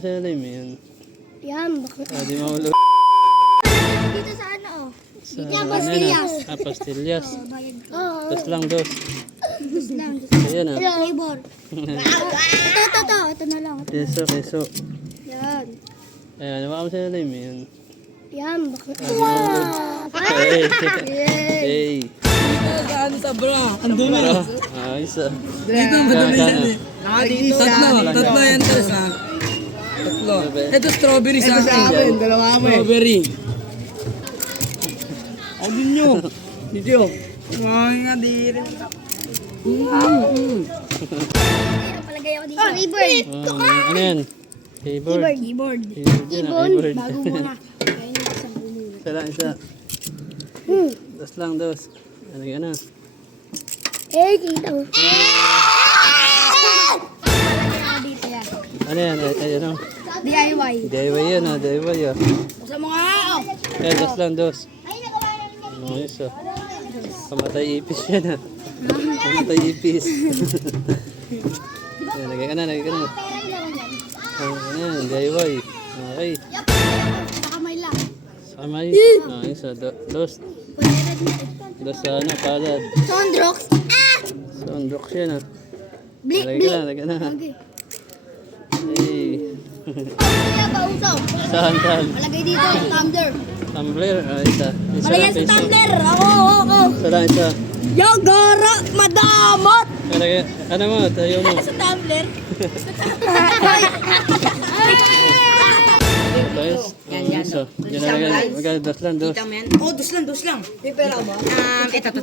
Sa ilalim yun. Yan, baka. Di maulog. Dito sa ano, oh. Sa Yan, pastillas. Pastillas. Bayad ka. Oo. Dos lang, dos. Dos lang. Ayan ah. Flavor. Ito na lang. Keso, keso. Yan. Ayan, nawa mo sa ilalim yun. Yan, baka. Di maulog. Hey. Hey. Ano sa bra? Ang dumi. Ayos ah. Dito madumi yan eh. Nakadito. Tatlo yan tres ha. Tatlo. Ito strawberry sa akin. Dalawa mo eh. Strawberry. Ang ninyo. Dito. Ay nga di rin. Palagay ako dito. Keyboard. Ano yan? Keyboard. Keyboard. Keyboard yan ah, keyboard. Bago muna. Kain na sa muna. Isa lang, isa. Dos lang, dos. Ano yan ah? Eh, kita mo. Dito yan. Ano yan? Ay, ano? DIY. DIY yan ah, DIY ah. Sa mga oh. Ayan, dos lang, dos. Ayos ah. Pamatay ipis yan ah. Pamatay ipis. Ayan, lagay ka na, lagay ka na. Ano yan, DIY. Okay. Sa kamay lang. Sa kamay. Ayos ah, dos. Dos sa ano, palad. Sondrox. Sondrox yan ah. Blik, Lagay ka na, lagay ka na. Okay. Hey. Kaya ba usaw? Saan, saan? Malagay dito, tumbler. Tumbler. Ah, isa. Isa Malagay lang, sa piso. tumbler. Ako. Isa lang, isa. Yogara, madamot. Lagay, ano mo, tayo mo. Sa tumbler. Guys, yan. So, yan na lagay. Magkano, dos lang, dos. Oh, dos lang. May pera ba? Ito.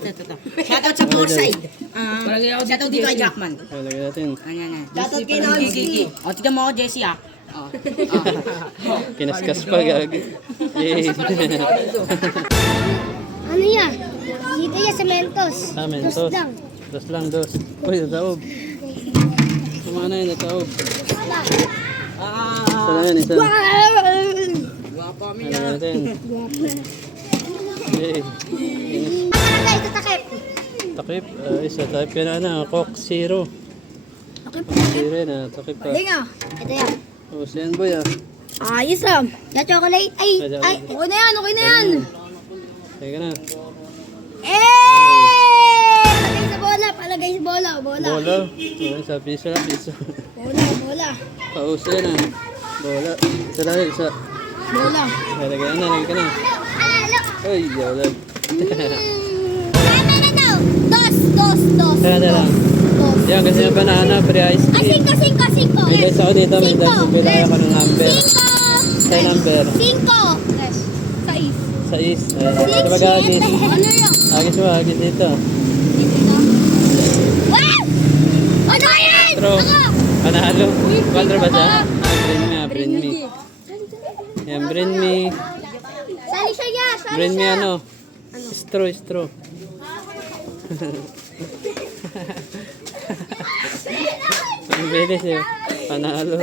Shoutout sa Porside. Shoutout dito kay Jackman. Okay, lagay natin. Shoutout kay Nancy. O, tignan mo ako, Jessie ah. Kinaskas pa, gagi. Yay. Ano yan? Dito yan, sementos. Amen, Dos dos. lang. Dos lang, dos. Uy, nataob. Sumama na yun, nataob. Isa lang yan, isa. Lagay natin. Yay. Palagay sa takip. Takip. Isa, type ka na, ano, Coke Zero. Takip. Zero yan, ah. Takip pa. Nga. Ito yan. Oh, siyan boy, ah. Ayos ah. Yung chocolate. Ay. Okay na yan, okay na yan. Lagay ka na. Palagay sa bola, palagay sa bola. Bola. Oh, isa, piso lang, piso. Bola. Pauso yan, ah. Bola. Isa lang, isa. Bola. Lagay ka na, lagay ka na. Ay, yawalag. Tama na daw. Dos. Tara, tara. Yan, kasi yung banana, pre-ice cream. Cinco. May guys ako dito, may Cinco. bilay ako ng number. Sa number. Cinco. Sais. 6. Ito mag-agis. Ano yun? Agis mo, agis dito. Wow! Ano yan? Pero, panalo. Quadro ba siya? Bring me. Yan, bring me. Sali siya ya. Bring me ano? Straw. Ang bilis yun. Panalo.